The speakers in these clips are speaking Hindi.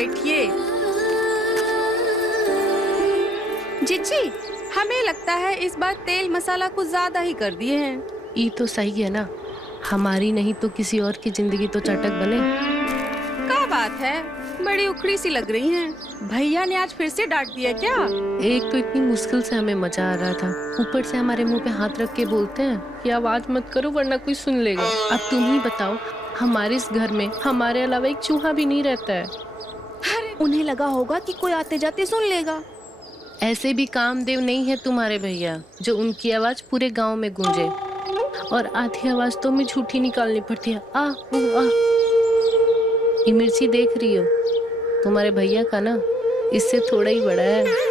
बैठिए। जीजी, हमें लगता है इस बार तेल मसाला कुछ ज्यादा ही कर दिए हैं। ये तो सही है ना, हमारी नहीं तो किसी और की जिंदगी तो चटक बने। क्या बात है, बड़ी उखड़ी सी लग रही हैं। भैया ने आज फिर से डांट दिया क्या? एक तो इतनी मुश्किल से हमें मजा आ रहा था, ऊपर से हमारे मुंह पे हाथ रख के बोलते हैं कि आवाज मत करो वरना कोई सुन लेगा। अब तुम ही बताओ, हमारे इस घर में हमारे अलावा एक चूहा भी नहीं रहता है। अरे उन्हें लगा होगा कि कोई आते जाते सुन लेगा। ऐसे भी कामदेव नहीं है तुम्हारे भैया जो उनकी आवाज पूरे गांव में गूंजे, और आधी आवाज तो हमें झूठी निकालनी पड़ती है। आ आ ये मिर्ची देख रही हो, तुम्हारे भैया का ना इससे थोड़ा ही बड़ा है।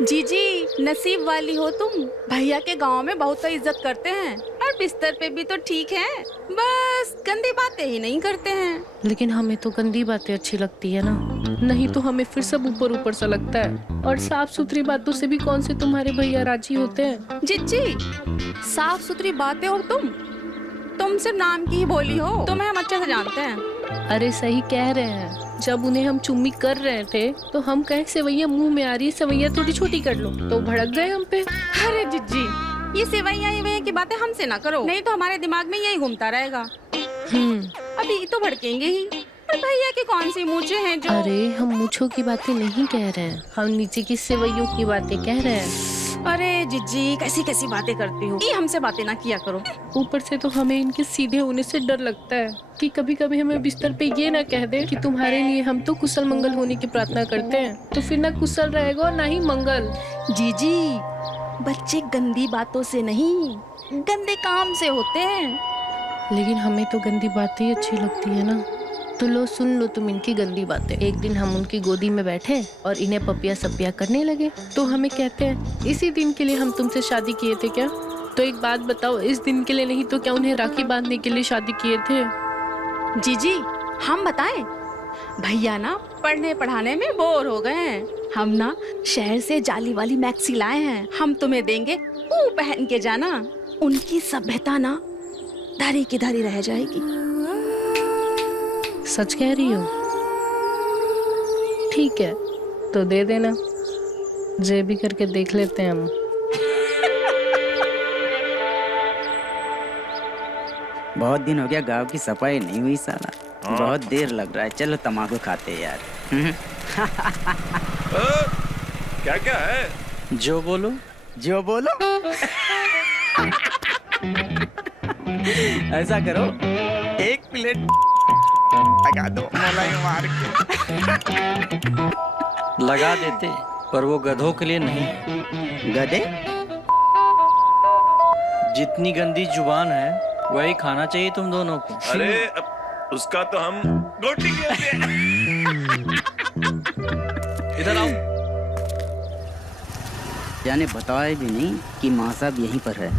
जीजी, नसीब वाली हो तुम, भैया के गांव में बहुत इज्जत करते हैं और बिस्तर पे भी तो ठीक है, बस गंदी बातें ही नहीं करते हैं। लेकिन हमें तो गंदी बातें अच्छी लगती है ना, नहीं तो हमें फिर सब ऊपर ऊपर सा लगता है, और साफ सुथरी बातों से भी कौन से तुम्हारे भैया राजी होते हैं। जीजी, साफ सुथरी बातें और तुम सिर्फ नाम की ही बोली हो, तुम्हें हम अच्छे से जानते हैं। अरे सही कह रहे हैं, जब उन्हें हम चुम्मी कर रहे थे तो हम कहे सेवैया मुंह में आ रही है, सेवैया थोड़ी छोटी कर लो, तो भड़क गए हम पे। अरे जीजी, ये सेवैया की बातें हमसे ना करो, नहीं तो हमारे दिमाग में यही घूमता रहेगा। अभी तो भड़केंगे ही, पर भैया के कौन सी मूछें हैं जो। अरे हम मूछों की बातें नहीं कह रहे हैं, हम नीचे की सेवैयों की बातें कह रहे हैं। अरे जीजी, कैसी कैसी बातें करती हो, ये हमसे बातें ना किया करो। ऊपर से तो हमें इनके सीधे होने से डर लगता है कि कभी कभी हमें बिस्तर पे ये ना कह दे कि तुम्हारे लिए हम तो कुशल मंगल होने की प्रार्थना करते हैं, तो फिर ना कुशल रहेगा और ना ही मंगल। जीजी, बच्चे गंदी बातों से नहीं, गंदे काम से होते हैं। लेकिन हमें तो गंदी बातें ही अच्छी लगती है ना, तो लो सुन लो तुम इनकी गंदी बातें। एक दिन हम उनकी गोदी में बैठे और इन्हें पपिया सपिया करने लगे, तो हमें कहते हैं इसी दिन के लिए हम तुमसे शादी किए थे क्या? तो एक बात बताओ, इस दिन के लिए नहीं तो क्या उन्हें राखी बांधने के लिए शादी किए थे? जीजी, हम बताएं, भैया ना पढ़ने पढ़ाने में बोर हो गए हैं, हम ना शहर से जाली वाली मैक्सी लाए हैं, हम तुम्हें देंगे, वो पहन के जाना, उनकी सभ्यता ना धरी की धरी रह जाएगी। सच कह रही हो? ठीक है, तो दे देना, जे भी करके देख लेते हैं हम। बहुत दिन हो गया गांव की सफाई नहीं हुई साला, बहुत देर लग रहा है, चलो तम्बाकू खाते हैं यार। क्या क्या है? जो बोलो जो बोलो। ऐसा करो, एक प्लेट लगा दो मलाई मार के। लगा देते, पर वो गधों के लिए नहीं। गधे? जितनी गंदी जुबान है वही खाना चाहिए तुम दोनों को। अरे उसका तो हम गोटी कहते हैं। इधर आओ। जाने बताया भी नहीं कि माँ साहब यहीं पर है।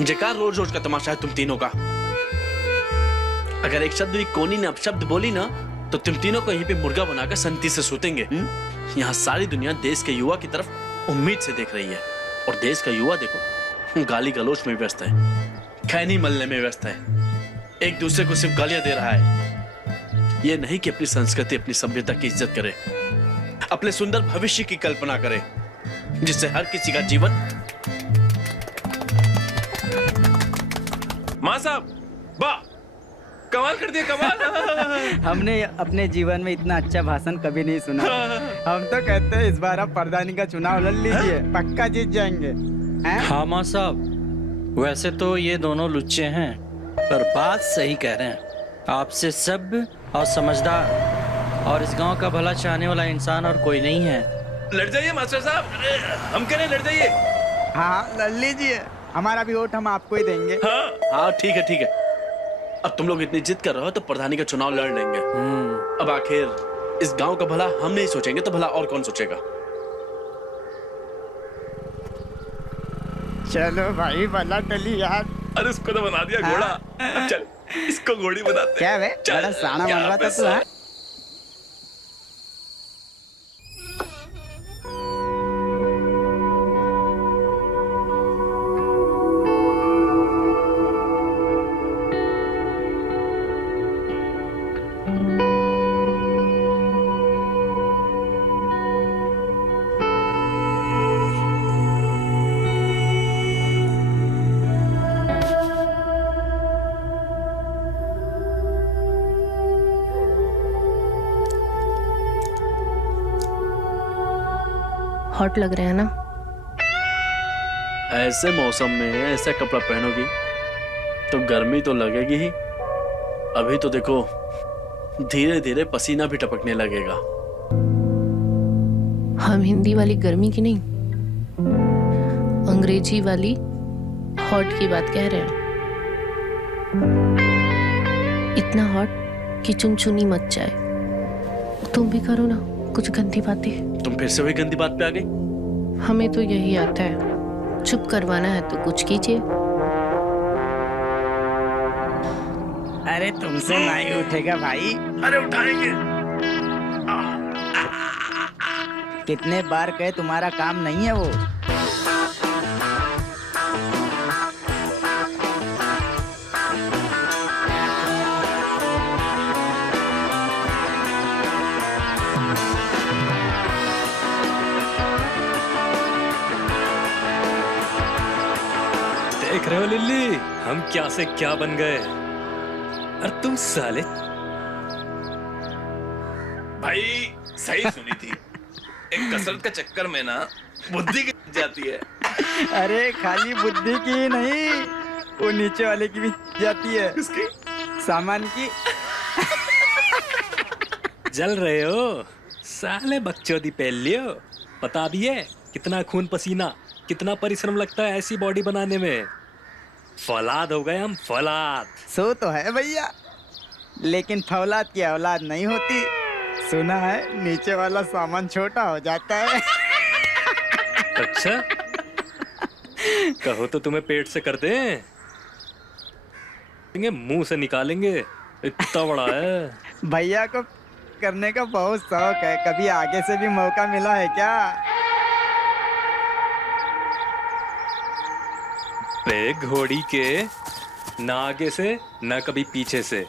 जकार रोज रोज का तमाशा है तुम तीनों का। अगर एक शब्द भी कोनी ने अपशब्द बोली ना, तो तुम तीनों को यहीं पे मुर्गा बनाकर संती से सूतेंगे। यहाँ सारी दुनिया देश के युवा की तरफ उम्मीद से देख रही है, और देश का युवा देखो गाली गलोच में व्यस्त है, खैनी मलने में व्यस्त है, एक दूसरे को सिर्फ गालियां दे रहा है। ये नहीं कि अपनी संस्कृति अपनी सभ्यता की इज्जत करे, अपने सुंदर भविष्य की कल्पना करे, जिससे हर किसी का जीवन। माँ साहब, वाह, कमाल कर दिया, कमाल। हमने अपने जीवन में इतना अच्छा भाषण कभी नहीं सुना। हम तो कहते हैं इस बार आप प्रधानी का चुनाव लड़ लीजिए, पक्का जीत जाएंगे। हाँ माँ साहब, वैसे तो ये दोनों लुच्चे हैं, पर बात सही कह रहे हैं। आपसे सभ्य और समझदार और इस गांव का भला चाहने वाला इंसान और कोई नहीं है। लड़ जाइए मास्टर साहब, हम कह रहे लड़ जाइए। हाँ लड़ लीजिए, हमारा भी वोट हम आपको ही देंगे। हाँ ठीक है ठीक है। अब तुम लोग इतनी जिद कर रहे हो तो प्रधानी का चुनाव लड़ लेंगे। अब आखिर इस गांव का भला हम नहीं सोचेंगे तो भला और कौन सोचेगा? चलो भाई, भला टली यार। अरे उसको तो बना दिया घोड़ा। अब चल इसको घोड़ी बनाते। क्या वे, बड़ा साना बन रहा था तू। हाँ? हॉट लग रहे हैं ना। ऐसे मौसम में ऐसा कपड़ा पहनोगी तो गर्मी तो लगेगी ही। अभी तो देखो धीरे धीरे पसीना भी टपकने लगेगा। हम हिंदी वाली गर्मी की नहीं, अंग्रेजी वाली हॉट की बात कह रहे हैं। इतना हॉट कि चुनचुनी मच जाए। तुम भी करो ना कुछ गंदी बातें। तुम फिर से वही गंदी बात पे आ गई। हमें तो यही आता है, चुप करवाना है तो कुछ कीजिए। अरे तुमसे नहीं उठेगा भाई। अरे उठाएंगे। कितने बार कहे तुम्हारा काम नहीं है वो। देख रहे हो लिल्ली, हम क्या से क्या बन गए। और तुम साले भाई सही सुनी थी। एक कसरत का चक्कर में ना बुद्धि गिर जाती है। अरे खाली बुद्धि की ही नहीं, वो नीचे वाले की भी जाती है। किसकी? सामान की। जल रहे हो साले, बकचोदी पहन लियो। पता भी है कितना खून पसीना, कितना परिश्रम लगता है ऐसी बॉडी बनाने में। फौलाद हो गए हम, फौलाद। सो तो है भैया, लेकिन फौलाद की औलाद नहीं होती। सुना है नीचे वाला सामान छोटा हो जाता है। अच्छा, कहो तो तुम्हें पेट से कर दें, मुंह से निकालेंगे, इतना बड़ा है। भैया को करने का बहुत शौक है, कभी आगे से भी मौका मिला है क्या? बे घोड़ी के, ना आगे से ना कभी पीछे से।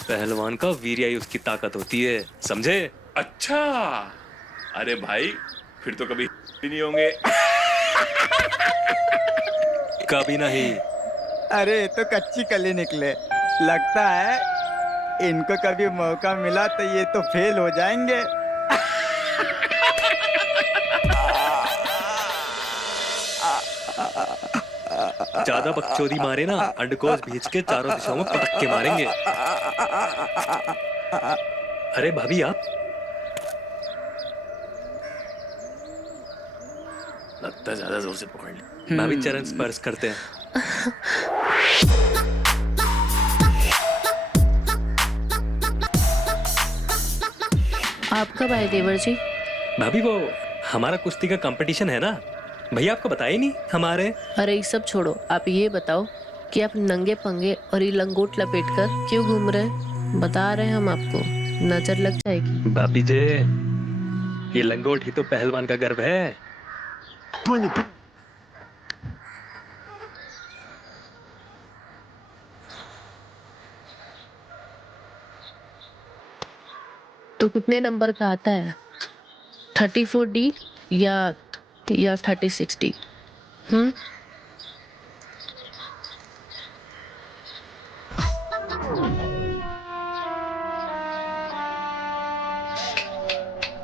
पहलवान का वीर्य ही उसकी ताकत होती है, समझे? अच्छा, अरे भाई फिर तो कभी भी नहीं होंगे। कभी नहीं। अरे तो कच्ची कली निकले। लगता है इनको कभी मौका मिला तो ये तो फेल हो जाएंगे। ज्यादा बकचोदी मारे ना, अंडकोश भींच के चारों दिशाओं में पटक के मारेंगे। अरे भाभी आप, लगता है ज्यादा जोर से पकड़ ले। भाभी चरण स्पर्श करते हैं। आप कब आए देवर जी? भाभी वो हमारा कुश्ती का कंपटीशन है ना, भैया आपको बताया ही नहीं हमारे। अरे ये सब छोड़ो, आप ये बताओ कि आप नंगे पंगे और ये लंगोट लपेट कर क्यों घूम रहे हैं? बता रहे हैं हम आपको, नजर लग जाएगी। भाभी जी, ये लंगोट ही तो पहलवान का गर्व है। तो कितने नंबर का आता है? 34D या 3060?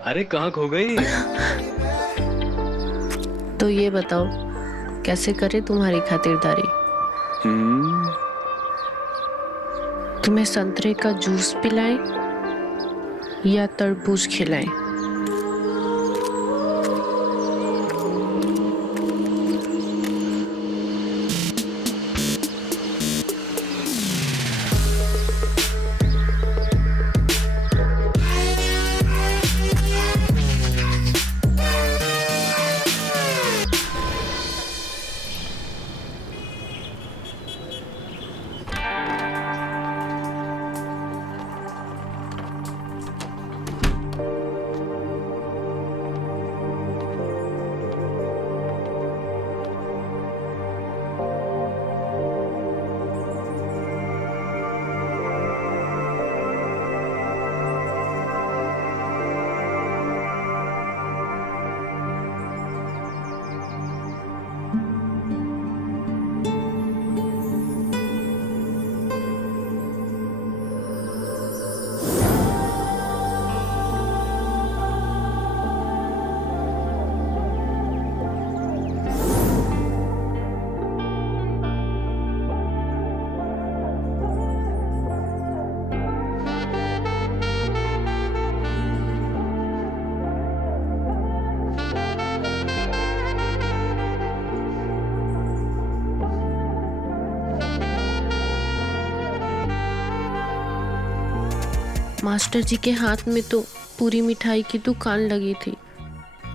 अरे कहाँ खो गई? तो ये बताओ कैसे करे तुम्हारी खातिरदारी? तुम्हें संतरे का जूस पिलाएं या तरबूज खिलाएं? मास्टर जी के हाथ में तो पूरी मिठाई की दुकान लगी थी,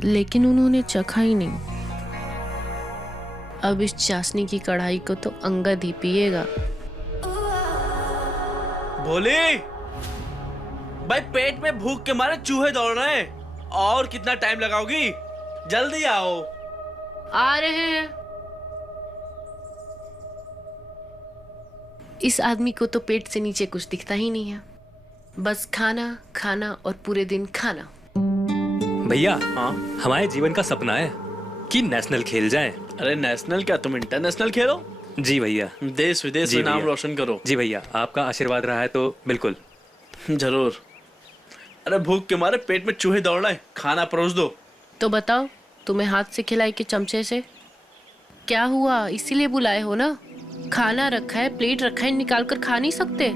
लेकिन उन्होंने चखा ही नहीं। अब इस चाशनी की कढ़ाई को तो अंगद ही पिएगा। भोले भाई, पेट में भूख के मारे चूहे दौड़ रहे हैं। और कितना टाइम लगाओगी? जल्दी आओ। आ रहे हैं। इस आदमी को तो पेट से नीचे कुछ दिखता ही नहीं है, बस खाना खाना और पूरे दिन खाना। भैया, हाँ हमारे जीवन का सपना है कि नेशनल खेल जाए। अरे नेशनल क्या, तुम इंटरनेशनल खेलो। जी भैया। देश विदेश जी में नाम भैया। रोशन करो। जी भैया, आपका आशीर्वाद रहा है तो बिल्कुल। जरूर। अरे भूख के मारे पेट में चूहे दौड़ रहे हैं, खाना परोस दो। तो बताओ, तुम्हें हाथ से खिलाई कि चमचे से? क्या हुआ, इसीलिए बुलाए हो ना? खाना रखा है, प्लेट रखा है, निकाल कर खा नहीं सकते?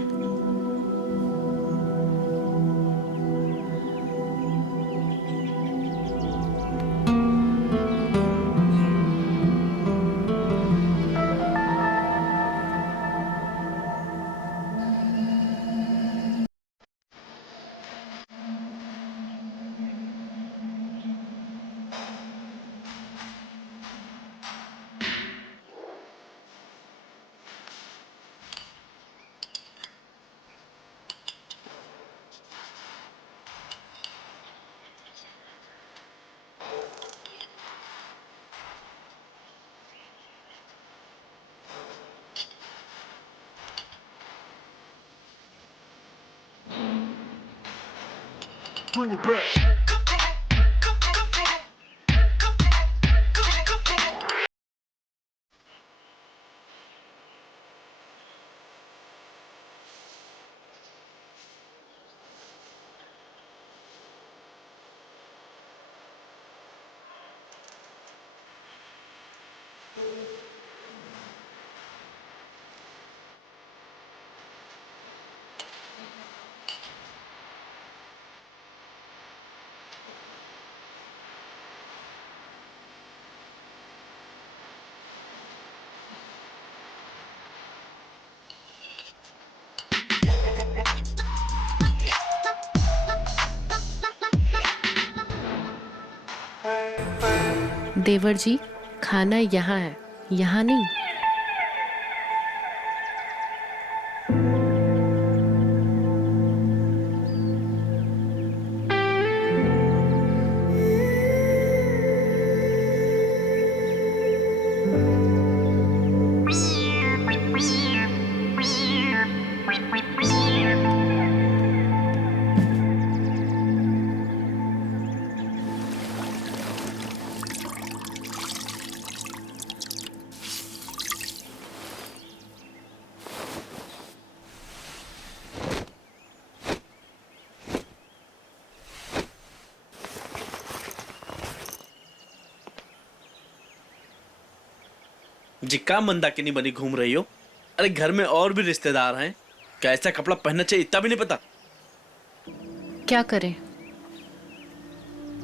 देवर जी, खाना यहाँ है, यहाँ नहीं। जिक्का मंदा की नहीं बनी घूम रही हो? अरे घर में और भी रिश्तेदार हैं, कैसा कपड़ा पहनना चाहिए इतना भी नहीं पता? क्या करें,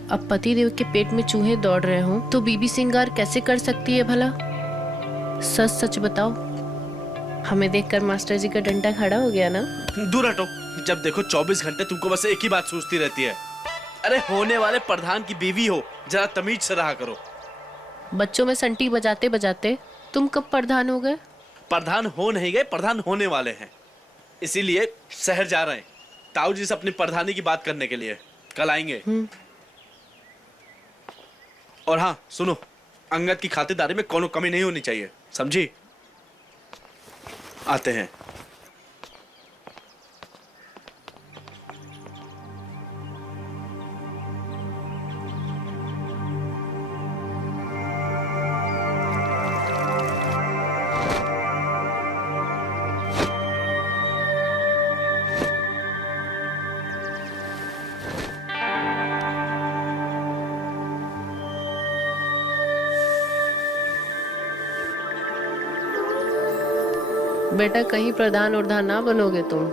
अब पति देव के पेट में चूहे दौड़ रहे हो तो बीबी सिंगार कैसे कर सकती है भला? सच सच बताओ, हमें देखकर मास्टर जी का डंडा खड़ा हो गया ना? दूर हटो। जब देखो 24 घंटे तुमको बस एक ही बात सोचती रहती है। अरे होने वाले प्रधान की बीवी हो, जरा तमीज से रहा करो। बच्चों में संटी बजाते बजाते तुम कब प्रधान हो गए? प्रधान हो नहीं गए, प्रधान होने वाले हैं। इसीलिए शहर जा रहे हैं ताऊ जी से अपनी प्रधानी की बात करने के लिए। कल आएंगे। और हाँ सुनो, अंगद की खातिरदारी में कोनो कमी नहीं होनी चाहिए, समझी? आते हैं। बेटा, कहीं प्रधान उर्धान ना बनोगे तुम।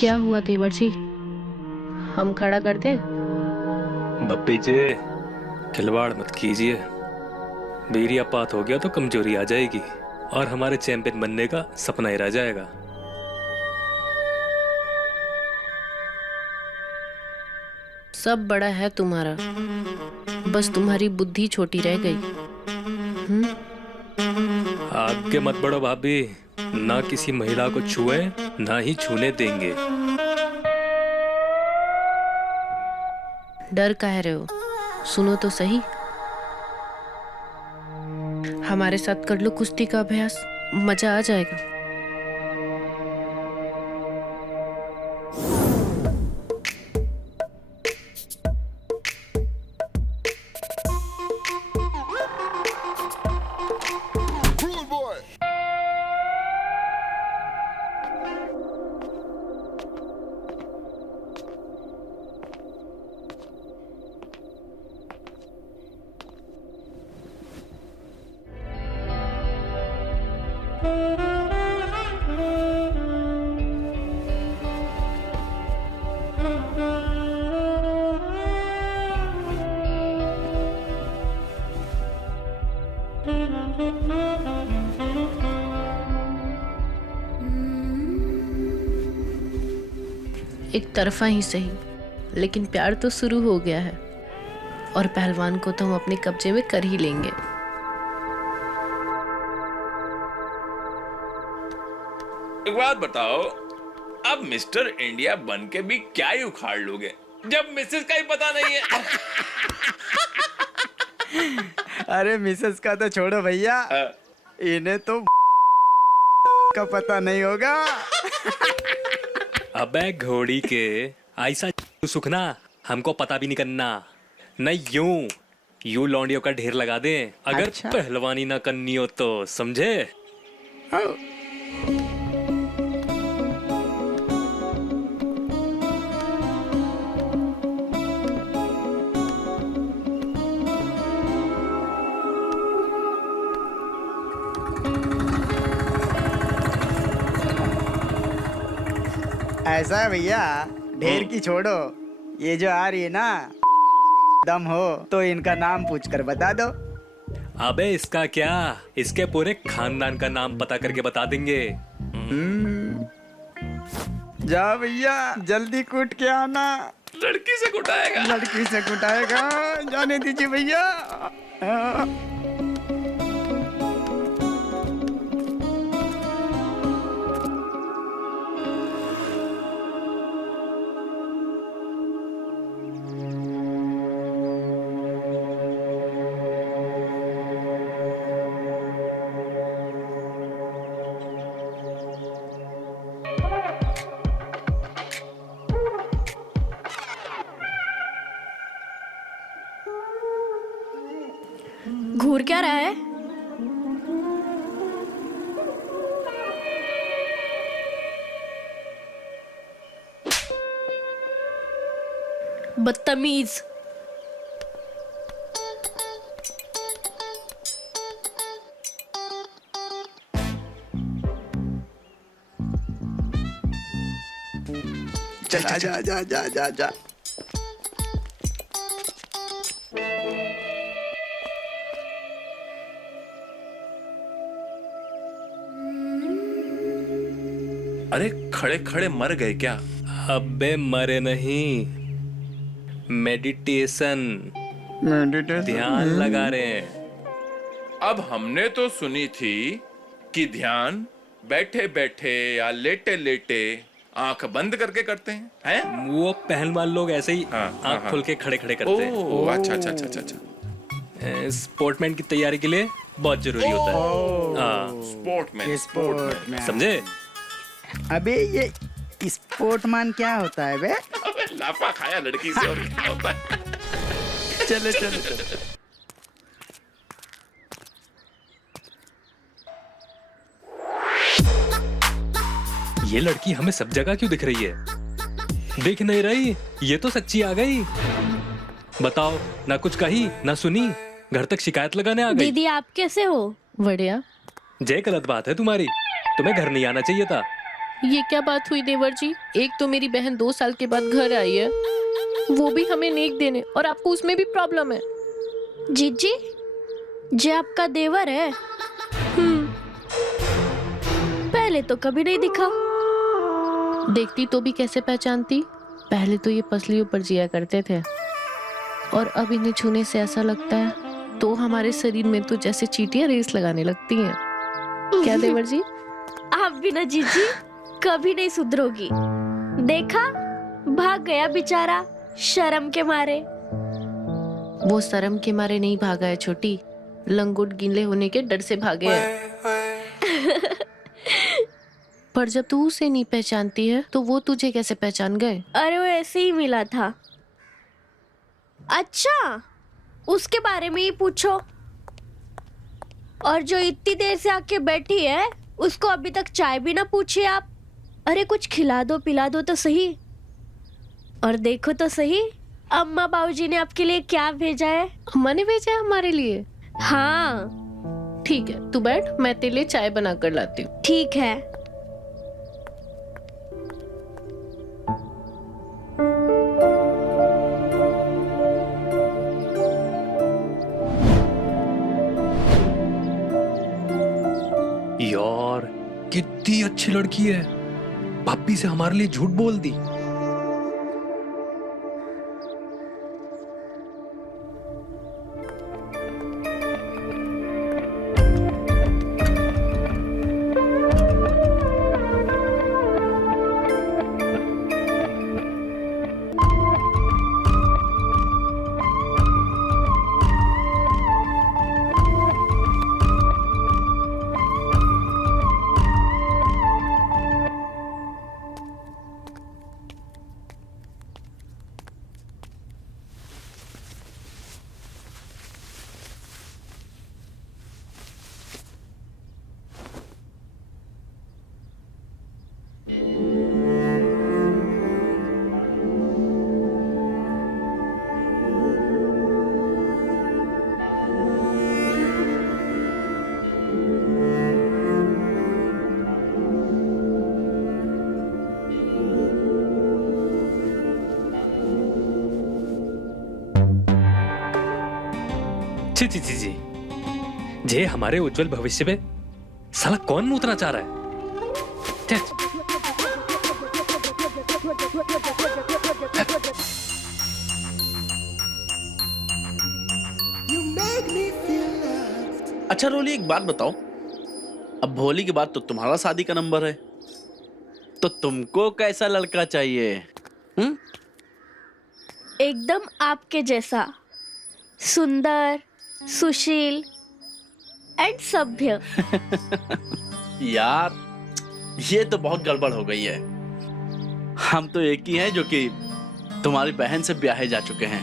क्या हुआ तेवर जी, हम खड़ा कर दें? बप्पी जी, खिलवाड़ मत कीजिए। बीरियापात हो गया तो कमजोरी आ जाएगी और हमारे चैंपियन बनने का सपना ही रह जाएगा। सब बड़ा है तुम्हारा, बस तुम्हारी बुद्धि छोटी रह गई। आगे मत बढ़ो भाभी, ना किसी महिला को छुए ना ही छूने देंगे। डर कह रहे हो? सुनो तो सही, हमारे साथ कर लो कुश्ती का अभ्यास, मजा आ जाएगा। एक तरफा ही सही, लेकिन प्यार तो शुरू हो गया है और पहलवान को तो हम अपने कब्जे में कर ही लेंगे। एक बात बताओ, अब मिस्टर इंडिया बन के भी क्या ही उखाड़ लोगे जब मिसेस का ही पता नहीं है? अरे मिसेस का तो छोड़ो भैया, इन्हें तो का पता नहीं होगा। अबे घोड़ी के, ऐसा सुखना हमको पता भी नहीं करना। नहीं यूं लौंडियों का ढेर लगा दे अगर अच्छा। पहलवानी ना करनी हो तो, समझे? ऐसा है भैया, ढेर की छोड़ो, ये जो आ रही है ना, दम हो तो इनका नाम पूछकर बता दो। अबे इसका क्या, इसके पूरे खानदान का नाम पता करके बता देंगे। जा भैया, जल्दी कूट के आना। लड़की से कुटाएगा। लड़की से कुटाएगा, जाने दीजिए भैया। घूर क्या रहा है? बदतमीज। जा जा जा जा जा जा। अरे खड़े खड़े मर गए क्या? अबे मरे नहीं, मेडिटेशन ध्यान लगा रहे हैं। अब हमने तो सुनी थी कि ध्यान बैठे बैठे या लेटे लेटे आंख बंद करके करते हैं, वो पहलवान लोग ऐसे ही हाँ, आंख हाँ, खोल के खड़े खड़े करते हैं। ओह अच्छा अच्छा अच्छा अच्छा अच्छा। स्पोर्टमैन की तैयारी के लिए बहुत जरूरी होता है। हाँ, स्पोर्टमैन समझे? अबे ये स्पोर्टमैन क्या होता है बे? लाफा खाया लड़की से और क्या होता है? चलो चलो चलो। ये लड़की हमें सब जगह क्यों दिख रही है? दिख नहीं रही, ये तो सच्ची आ गई। बताओ, ना कुछ कही ना सुनी, घर तक शिकायत लगाने आ गई। दीदी आप कैसे हो? बढ़िया। जय, गलत बात है तुम्हारी, तुम्हें घर नहीं आना चाहिए था। ये क्या बात हुई देवर जी? एक तो मेरी बहन 2 साल के बाद घर आई है, वो भी हमें नेक देने, और आपको उसमें भी प्रॉब्लम है। जीजी, जे आपका देवर है? पहले तो कभी नहीं दिखा। देखती तो भी कैसे पहचानती? पहले तो ये पसलियों पर जिया करते थे, और अब इन्हें छूने से ऐसा लगता है तो हमारे शरीर में तो जैसे चींटियां रेस लगाने लगती हैं। क्या देवर जी? आप भी ना जीजी कभी नहीं सुधरोगी। देखा, भाग गया बेचारा शर्म के मारे। वो शर्म के मारे नहीं भागा है छोटी, लंगोट गीले होने के डर से भागे हैं। पर जब तू उसे नहीं पहचानती है तो वो तुझे कैसे पहचान गए? अरे वो ऐसे ही मिला था। अच्छा, उसके बारे में ही पूछो। और जो इतनी देर से आके बैठी है उसको अभी तक चाय भी ना पूछी आप। अरे कुछ खिला दो पिला दो तो सही। और देखो तो सही, अम्मा बाबूजी ने आपके लिए क्या भेजा है। अम्मा ने भेजा है हमारे लिए? हाँ ठीक है, तू बैठ, मैं तेरे लिए चाय बना कर लाती हूँ। ठीक है। यार कितनी अच्छी लड़की है, भाभी से हमारे लिए झूठ बोल दी। छी छी छी छी, जे हमारे उज्जवल भविष्य में साला कौन मूतना चाह रहा है? छे। अच्छा रोली, एक बात बताओ, अब भोली के बाद तो तुम्हारा शादी का नंबर है, तो तुमको कैसा लड़का चाहिए? एकदम आपके जैसा, सुंदर, सुशील एंड सभ्य। यार ये तो बहुत गड़बड़ हो गई है। हम तो एक ही हैं जो कि तुम्हारी बहन से ब्याहे जा चुके हैं।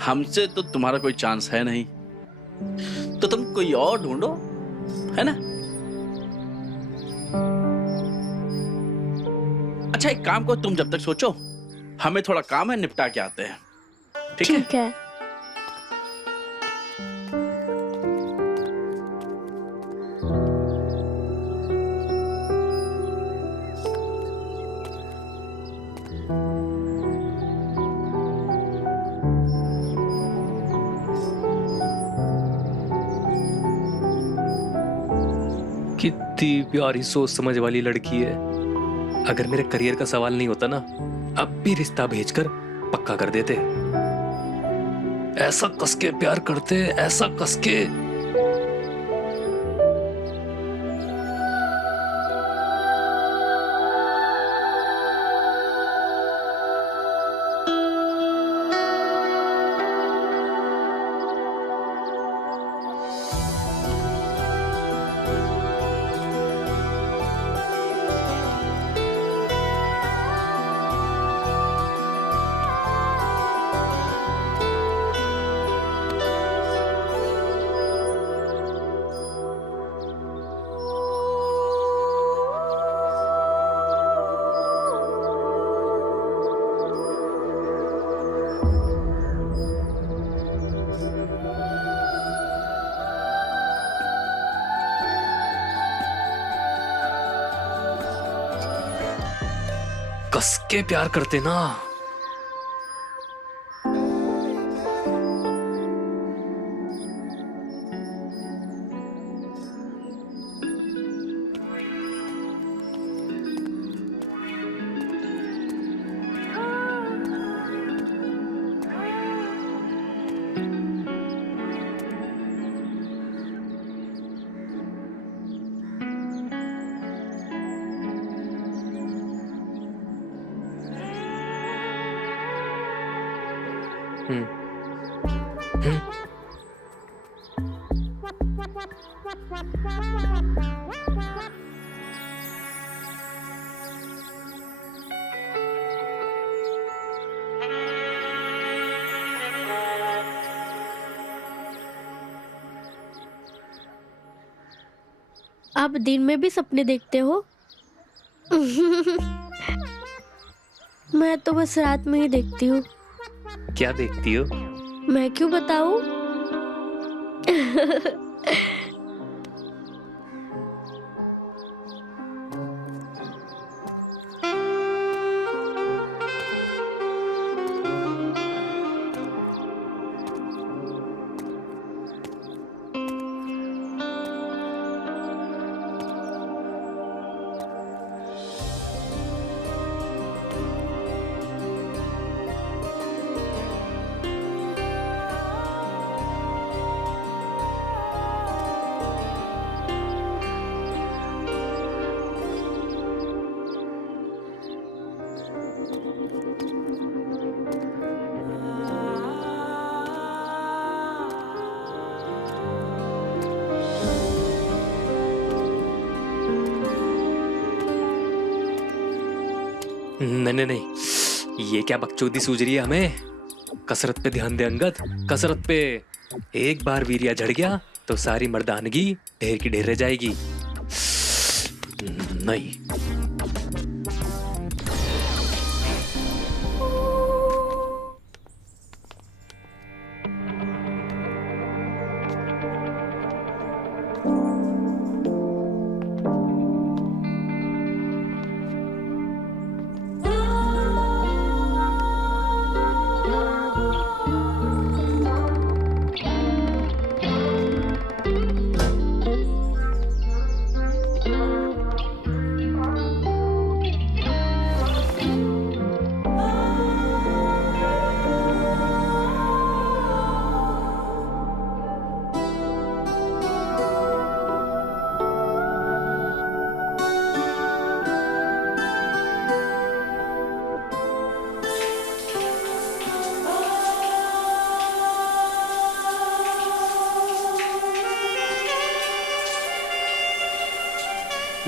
हमसे तो तुम्हारा कोई चांस है नहीं, तो तुम कोई और ढूंढो, है ना? अच्छा एक काम करो, तुम जब तक सोचो, हमें थोड़ा काम है, निपटा के आते हैं। ठीक है? ठीक है। कितनी प्यारी सोच समझ वाली लड़की है। अगर मेरे करियर का सवाल नहीं होता ना, अब भी रिश्ता भेजकर पक्का कर देते। ऐसा कसके प्यार करते, ऐसा कसके। कस के प्यार करते ना। आप दिन में भी सपने देखते हो? मैं तो बस रात में ही देखती हूँ। क्या देखती हो? मैं क्यों बताऊँ? नहीं नहीं, ये क्या बकचोदी सूझ रही है हमें। कसरत पे ध्यान दे अंगद, कसरत पे। एक बार वीर्या झड़ गया तो सारी मर्दानगी ढेर की ढेर रह जाएगी। नहीं।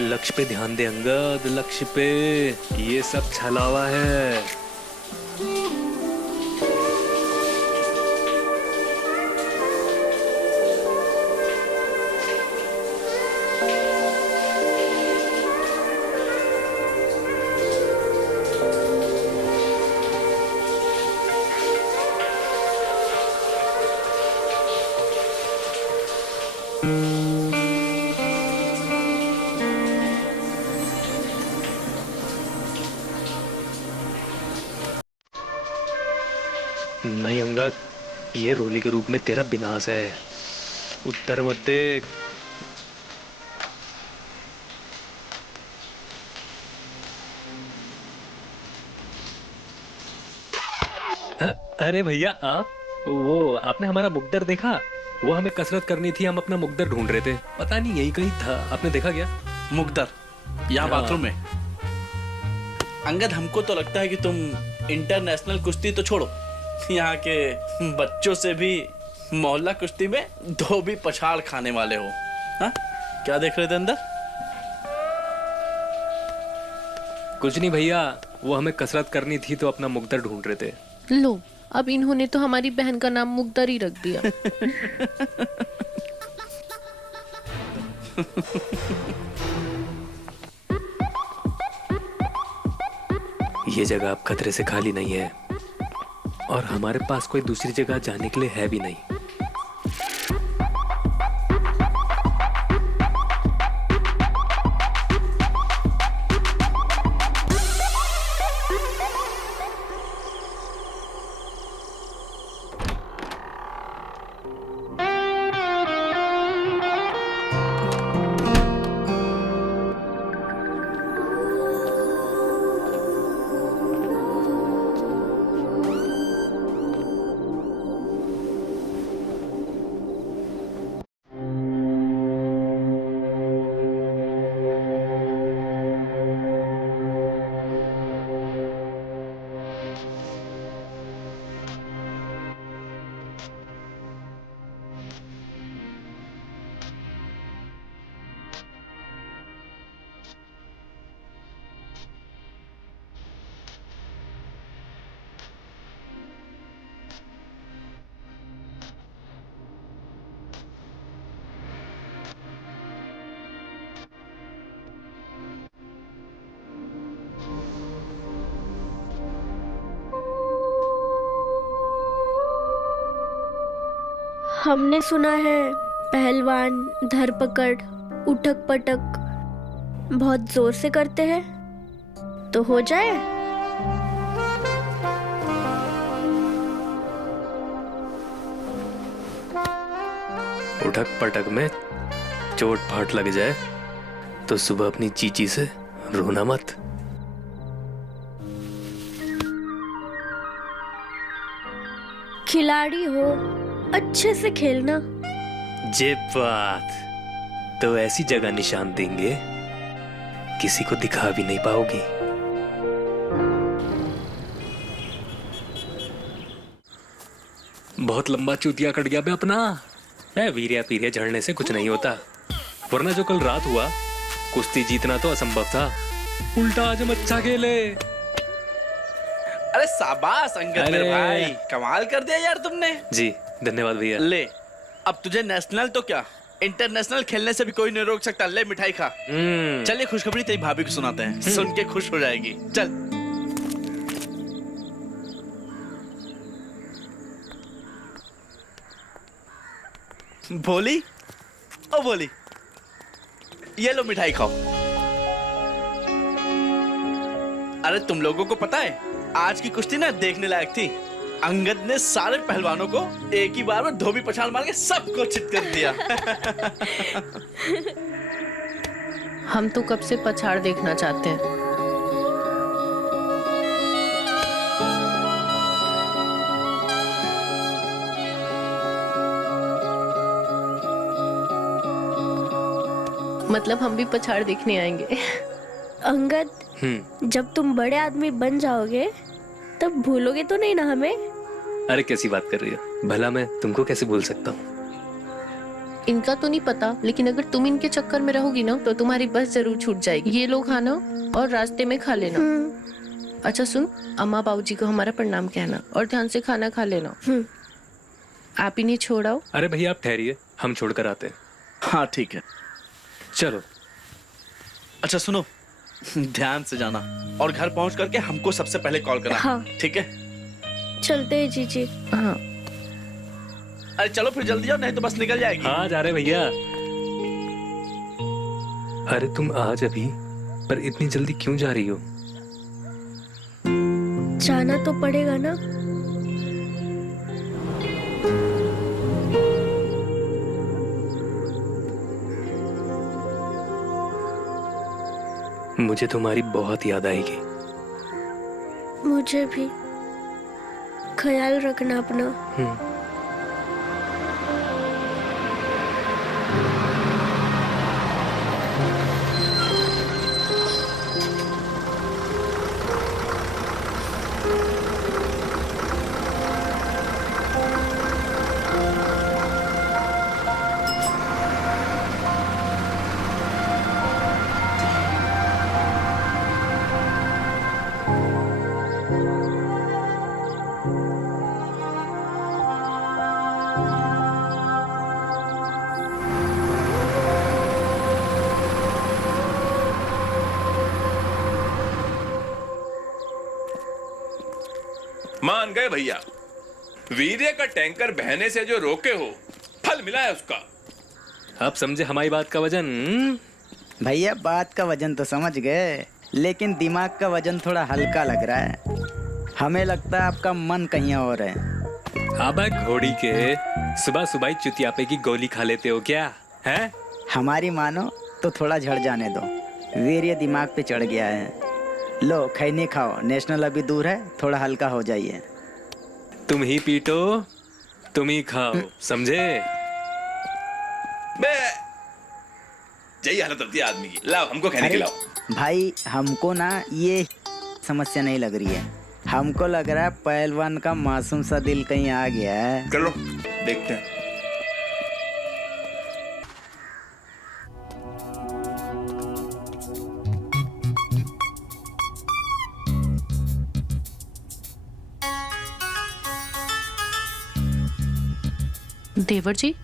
लक्ष्य पे ध्यान दे अंगद, लक्ष्य पे। ये सब छलावा है। नहीं अंगद, ये रोली के रूप में तेरा विनाश है। उत्तर मत देख। अरे भैया आप, वो आपने हमारा मुकद्दर देखा? वो हमें कसरत करनी थी, हम अपना मुकद्दर ढूंढ रहे थे। पता नहीं यही कहीं था, आपने देखा क्या? मुकद्दर यहाँ हाँ। बाथरूम में। अंगद, हमको तो लगता है कि तुम इंटरनेशनल कुश्ती तो छोड़ो, यहाँ के बच्चों से भी मोहल्ला कुश्ती में धोबी पछाड़ खाने वाले हो। हाँ, क्या देख रहे थे अंदर? कुछ नहीं भैया, वो हमें कसरत करनी थी तो अपना मुकद्दर ढूंढ रहे थे। लो, अब इन्होंने तो हमारी बहन का नाम मुकद्दर ही रख दिया। ये जगह अब खतरे से खाली नहीं है और हमारे पास कोई दूसरी जगह जाने के लिए है भी नहीं। हमने सुना है पहलवान धरपकड़ उठक पटक बहुत जोर से करते हैं, तो हो जाए। उठक पटक में चोट फाट लग जाए तो सुबह अपनी चीची से रोना मत। खिलाड़ी हो, अच्छे से खेलना। जे बात, तो ऐसी जगह निशान देंगे किसी को दिखा भी नहीं पाओगी। बहुत लंबा चूतिया कट गया बे अपना। वीर्या पीरिया झड़ने से कुछ नहीं होता, वरना जो कल रात हुआ कुश्ती जीतना तो असंभव था, उल्टा आज हम अच्छा खेले। अरे शाबाश अंगद मेरे भाई, कमाल कर दिया यार तुमने। जी धन्यवाद भैया। ले, अब तुझे नेशनल तो क्या इंटरनेशनल खेलने से भी कोई नहीं रोक सकता। ले मिठाई खा। चलिए खुशखबरी तेरी भाभी को सुनाते हैं, सुन के खुश हो जाएगी। चल। भोली, ओ भोली, ये लो मिठाई खाओ। अरे तुम लोगों को पता है आज की कुश्ती ना देखने लायक थी। अंगद ने सारे पहलवानों को एक ही बार में धोबी पछाड़ मार के सबको चित कर दिया। हम तो कब से पछाड़ देखना चाहते हैं। मतलब हम भी पछाड़ देखने आएंगे। अंगद, जब तुम बड़े आदमी बन जाओगे तब भूलोगे तो नहीं ना हमें? अरे कैसी बात कर रही हो, भला मैं तुमको कैसे भूल सकता हूँ। इनका तो नहीं पता, लेकिन अगर तुम इनके चक्कर में रहोगी ना तो तुम्हारी बस जरूर छूट जाएगी। ये लो खाना और रास्ते में खा लेना। अच्छा सुन, अम्मा बाबूजी को हमारा प्रणाम कहना और ध्यान से खाना खा लेना। आप इन्हें छोड़ाओ। अरे भैया आप ठहरिए, हम छोड़कर आते हैं। हाँ ठीक है, चलो। अच्छा सुनो, ध्यान से जाना और घर पहुंच करके हमको सबसे पहले कॉल करना। हाँ। ठीक है, चलते हैं जीजी। हाँ अरे चलो फिर जल्दी जाओ, नहीं तो बस निकल जाएगी। हाँ जा रहे भैया। अरे तुम आज अभी पर इतनी जल्दी क्यों जा रही हो? जाना तो पड़ेगा ना। मुझे तुम्हारी बहुत याद आएगी। मुझे भी। ख्याल रखना अपना। मान गए भैया, वीर्य का टैंकर बहने से जो रोके हो, फल मिला है उसका। आप समझे हमारी बात का वजन? भैया बात का वजन तो समझ गए, लेकिन दिमाग का वजन थोड़ा हल्का लग रहा है। हमें लगता है आपका मन कहीं और है। अब घोड़ी के सुबह सुबह चुतियापे की गोली खा लेते हो क्या है? हमारी मानो तो थोड़ा झड़ जाने दो, वीर्य दिमाग पे चढ़ गया है। लो खैनी खाओ, नेशनल अभी दूर है, थोड़ा हल्का हो जाइए। तुम ही पीटो, तुम ही खाओ, समझे? बे यही हालत होती है आदमी की। लाओ हमको खैनी खिलाओ। भाई हमको ना ये समस्या नहीं लग रही है, हमको लग रहा है पहलवान का मासूम सा दिल कहीं आ गया है। चलो देखते हैं। देवर जी,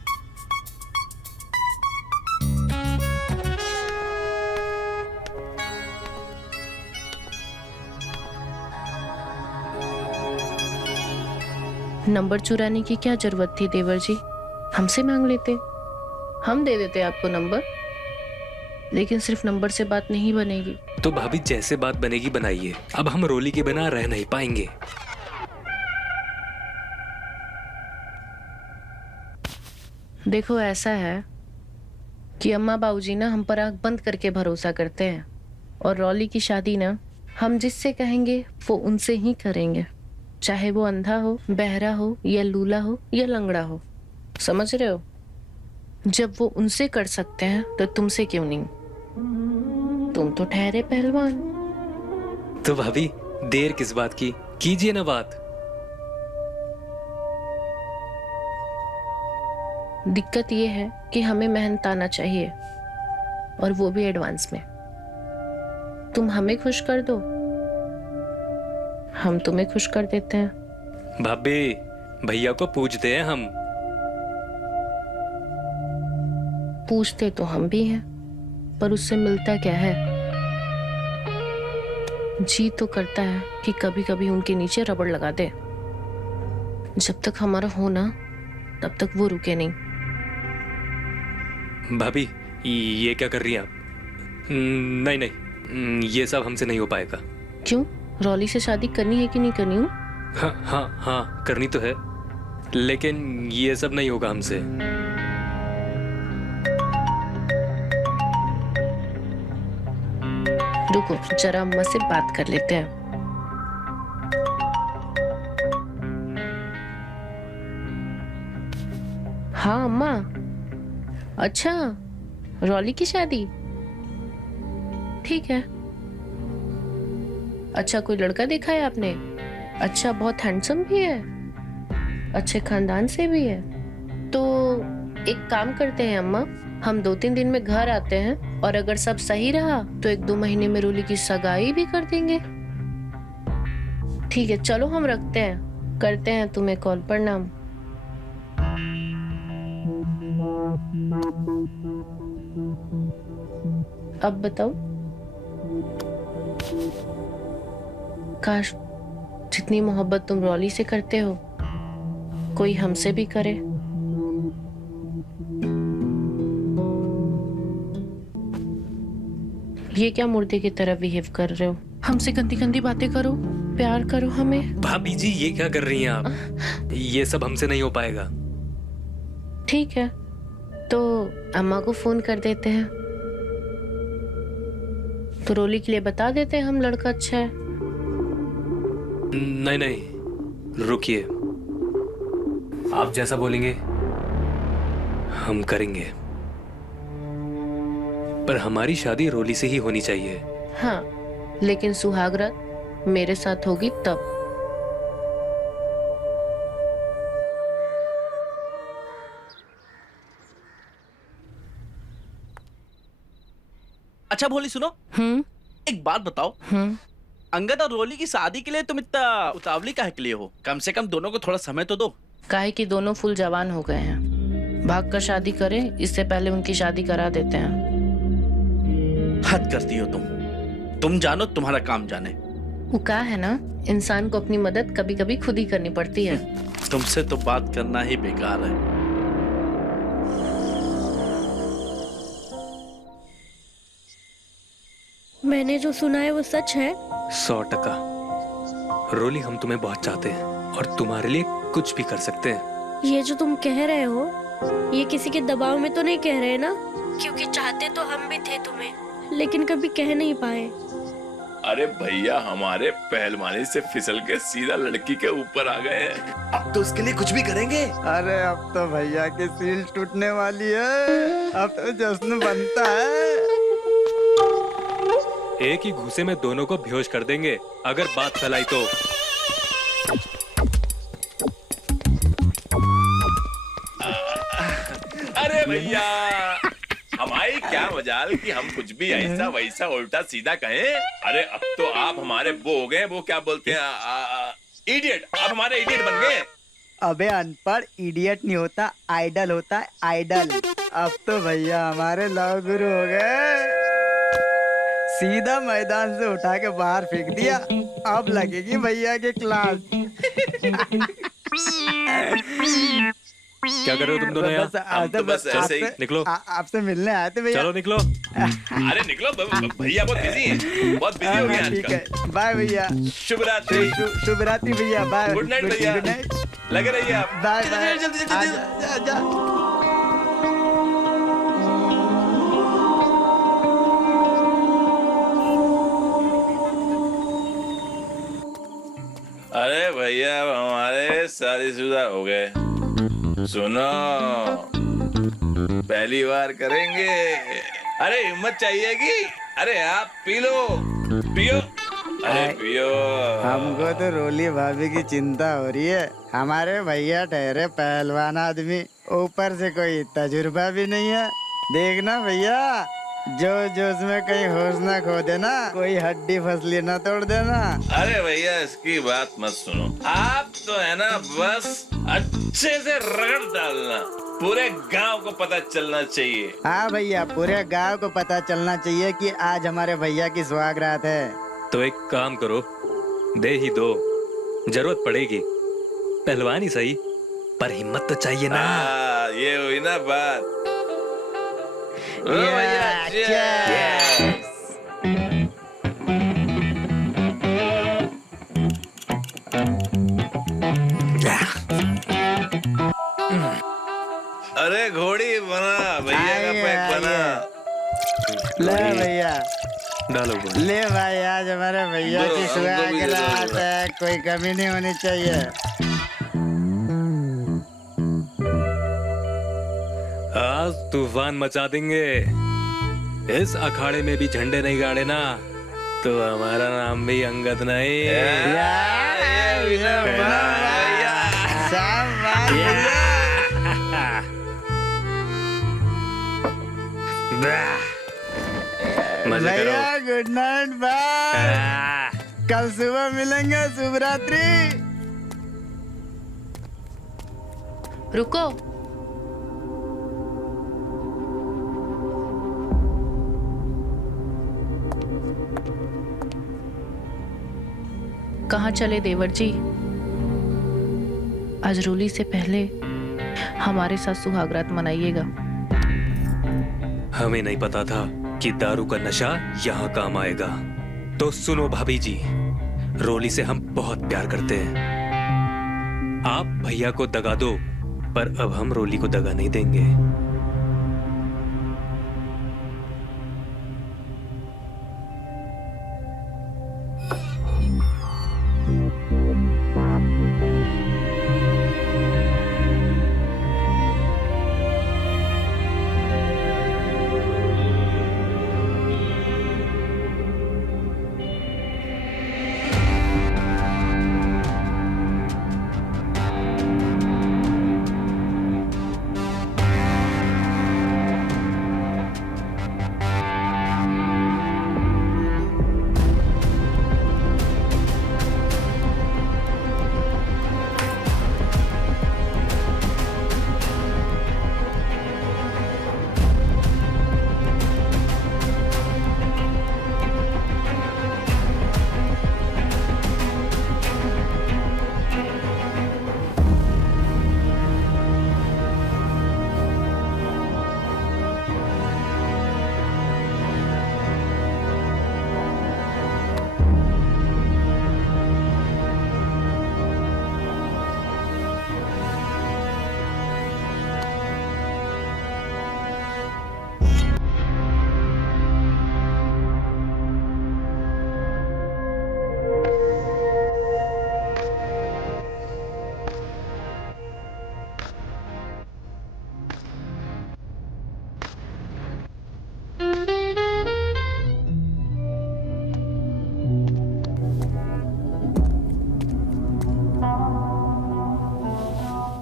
नंबर चुराने की क्या जरूरत थी देवर जी? हमसे मांग लेते, हम दे देते आपको नंबर। लेकिन सिर्फ नंबर से बात नहीं बनेगी। तो भाभी जैसे बात बनेगी बनाइए, अब हम रोली के बिना रह नहीं पाएंगे। देखो ऐसा है कि अम्मा बाबूजी ना हम पर आंख बंद करके भरोसा करते हैं, और रॉली की शादी ना हम जिससे कहेंगे वो उनसे ही करेंगे, चाहे वो अंधा हो, बहरा हो, या लूला हो, या लंगड़ा हो। समझ रहे हो? जब वो उनसे कर सकते हैं तो तुमसे क्यों नहीं? तुम तो ठहरे पहलवान। तो भाभी देर किस बात की, कीजिए ना बात। दिक्कत ये है कि हमें मेहनत आना चाहिए, और वो भी एडवांस में। तुम हमें खुश कर दो, हम तुम्हें खुश कर देते हैं। भाभी भैया को पूछते हैं हम। पूछते तो हम भी हैं, पर उससे मिलता क्या है? जी तो करता है कि कभी कभी उनके नीचे रबड़ लगा दे। जब तक हमारा हो ना, तब तक वो रुके नहीं। भाभी ये क्या कर रही हैं आप? नहीं नहीं, ये सब हमसे नहीं हो पाएगा। क्यों? रॉली से शादी करनी है कि नहीं करनी? हूँ हाँ हाँ हाँ, करनी तो है, लेकिन ये सब नहीं होगा हमसे। रुको जरा अम्मा से बात कर लेते हैं। हाँ अम्मा। अच्छा, रॉली की शादी? ठीक है। अच्छा, कोई लड़का देखा है आपने? अच्छा, बहुत हैंडसम भी है, अच्छे खानदान से भी है। तो एक काम करते हैं अम्मा, हम 2-3 दिन में घर आते हैं, और अगर सब सही रहा तो 1-2 महीने में रोली की सगाई भी कर देंगे। ठीक है, चलो हम रखते हैं, करते हैं तुम्हें कॉल। प्रणाम। अब बताओ, काश जितनी मोहब्बत तुम रॉली से करते हो कोई हमसे भी करे। ये क्या मुर्दे की तरह बिहेव कर रहे हो? हमसे गंदी गंदी बातें करो, प्यार करो हमें। भाभी जी ये क्या कर रही हैं आप? ये सब हमसे नहीं हो पाएगा। ठीक है, तो अम्मा को फोन कर देते हैं, तो रोली के लिए बता देते हैं हम लड़का अच्छा है। नहीं नहीं, रुकिए, आप जैसा बोलेंगे हम करेंगे, पर हमारी शादी रोली से ही होनी चाहिए। हाँ, लेकिन सुहागरात मेरे साथ होगी तब। अच्छा भोली सुनो, एक बात बताओ, अंगद और रोली की शादी के लिए तुम इतना उतावली काहे के लिए हो? कम से कम दोनों को थोड़ा समय तो दो। काहे कि दोनों फुल जवान हो गए हैं, भाग कर शादी करें इससे पहले उनकी शादी करा देते हैं। हद करती हो तुम जानो तुम्हारा काम जाने। वो क्या है ना, इंसान को अपनी मदद कभी कभी खुद ही करनी पड़ती है। तुमसे तो बात करना ही बेकार है। मैंने जो सुना है वो सच है? 100%। रोली हम तुम्हें बहुत चाहते हैं और तुम्हारे लिए कुछ भी कर सकते हैं। ये जो तुम कह रहे हो, ये किसी के दबाव में तो नहीं कह रहे ना? क्योंकि चाहते तो हम भी थे तुम्हें, लेकिन कभी कह नहीं पाए। अरे भैया हमारे पहलवानी से फिसल के सीधा लड़की के ऊपर आ गए हैं। अब तो उसके लिए कुछ भी करेंगे। अरे अब तो भैया की सील टूटने वाली है, अब तो जश्न बनता है। एक ही घूसे में दोनों को बेहोश कर देंगे अगर बात फैलाई तो। अरे भैया हमारी क्या मजाल कि हम कुछ भी ऐसा वैसा उल्टा सीधा कहें। अरे अब तो आप हमारे वो हो गए, वो क्या बोलते हैं, इडियट। आप हमारे इडियट बन गए। अबे अनपढ़, इडियट नहीं होता, आइडल होता है, आइडल। अब तो भैया हमारे लव गुरु हो गए। सीधा मैदान से उठा के बाहर फेंक दिया, अब लगेगी भैया के क्लास। क्या कर रहे हो तुम दोनों यहाँ? हम तो बस ऐसे ही निकलो। आपसे मिलने आए थे भैया। चलो निकलो। अरे निकलो भैया बहुत बिजी हैं, बहुत बिजी हो गए हाँ, ठीक आजकल। है, बाय भैया। शुभ रात्रि। शुभ रात्रि भैया, बाय। गुड नाइट भैया। गुड नाइट, लगे रहिए आप। बाय जल्दी, बाय। जल्दी, जल्दी, जल्दी। आजा। अरे भैया अब हमारे शादीशुदा हो गए। सुनो, पहली बार करेंगे। अरे हिम्मत चाहिए कि अरे आप पी लो, पियो। अरे पियो। हमको तो रोली भाभी की चिंता हो रही है। हमारे भैया ठहरे पहलवान आदमी, ऊपर से कोई तजुर्बा भी नहीं है। देखना भैया, जो उसमें कहीं होश ना खो देना, कोई हड्डी फसली ना तोड़ देना। अरे भैया इसकी बात मत सुनो, आप तो है ना बस अच्छे से रगड़ डालना, पूरे गांव को पता चलना चाहिए। हाँ भैया, पूरे गांव को पता चलना चाहिए कि आज हमारे भैया की सुहागरात है। तो एक काम करो, दे ही दो, जरूरत पड़ेगी। पहलवान ही सही, पर हिम्मत तो चाहिए ना। ये हुई ना बात। ओ Yeah, भैया, cheers। अरे घोड़ी बना, भैया का पैक बना। ले भैया, डालो गोली। ले भाई, आज हमारे भैया दो, की हमको भी दे दो। सुहागरात है, कोई कमी नहीं होनी चाहिए। आज तूफान मचा देंगे। इस अखाड़े में भी झंडे नहीं गाड़े ना, तो हमारा नाम भी अंगद नहीं। ये हुई ना बात, भैया। मजा करो। भैया गुड नाइट, बाय। कल सुबह मिलेंगे, शुभ रात्रि। रुको, कहाँ चले देवर जी? आज रोली से पहले हमारे साथ सुहागरात मनाइएगा। हमें नहीं पता था कि दारू का नशा यहाँ काम आएगा। तो सुनो भाभी जी, रोली से हम बहुत प्यार करते हैं। आप भैया को दगा दो, पर अब हम रोली को दगा नहीं देंगे।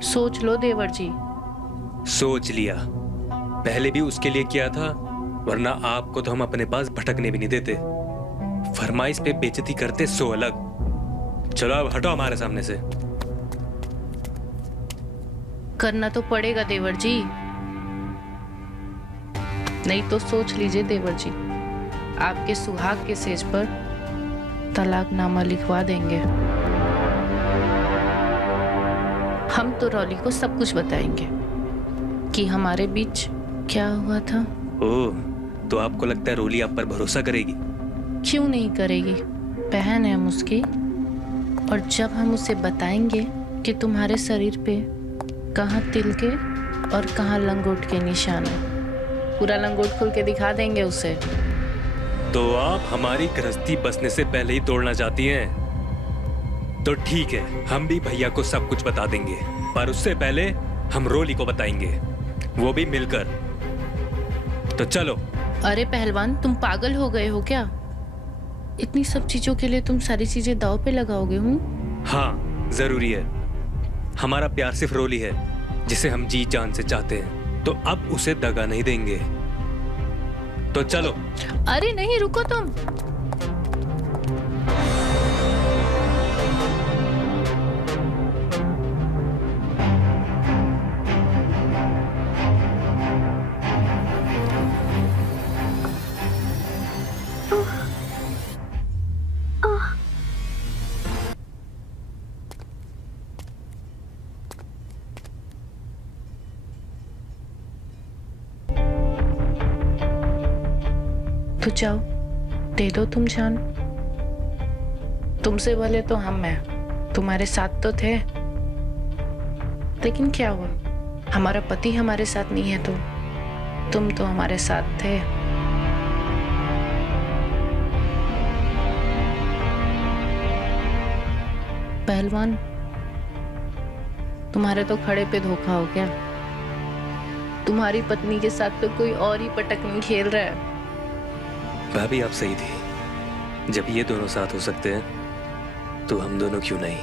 सोच लो देवर जी। सोच लिया, पहले भी उसके लिए किया था, वरना आपको तो हम अपने पास भटकने भी नहीं देते। फरमाइश पे बेइज्जती करते सो अलग। चलो अब हटो हमारे सामने से। करना तो पड़ेगा देवर जी, नहीं तो सोच लीजिए देवर जी, आपके सुहाग के सेज पर तलाकनामा लिखवा देंगे। हम तो रॉली को सब कुछ बताएंगे कि हमारे बीच क्या हुआ था। ओह, तो आपको लगता है रोली आप पर भरोसा करेगी? क्यों नहीं करेगी, बहन है हम उसकी। और जब हम उसे बताएंगे कि तुम्हारे शरीर पे कहाँ तिल के और कहाँ लंगोट के निशान है, पूरा लंगोट खोल के दिखा देंगे उसे। तो आप हमारी गृहस्थी बसने से पहले ही तोड़ना चाहती हैं? तो ठीक है, हम भी भैया को सब कुछ बता देंगे, पर उससे पहले हम रोली को बताएंगे, वो भी मिलकर। तो चलो। अरे पहलवान, तुम पागल हो गए हो क्या? इतनी सब चीजों के लिए तुम सारी चीजें दांव पे लगाओगे? हाँ, जरूरी है। हमारा प्यार सिर्फ रोली है, जिसे हम जी जान से चाहते हैं, तो अब उसे दगा नहीं देंगे। तो चलो। अरे नहीं, रुको तुम। तो जाओ, दे दो तुम जान। तुमसे भले तो हम हैं, तुम्हारे साथ तो थे, लेकिन क्या हुआ, हमारा पति हमारे साथ नहीं है तो तुम तो हमारे साथ थे। पहलवान, तुम्हारे तो खड़े पे धोखा हो गया। तुम्हारी पत्नी के साथ तो कोई और ही पटकनी खेल रहा है। भाभी आप सही थी, जब ये दोनों साथ हो सकते हैं तो हम दोनों क्यों नहीं?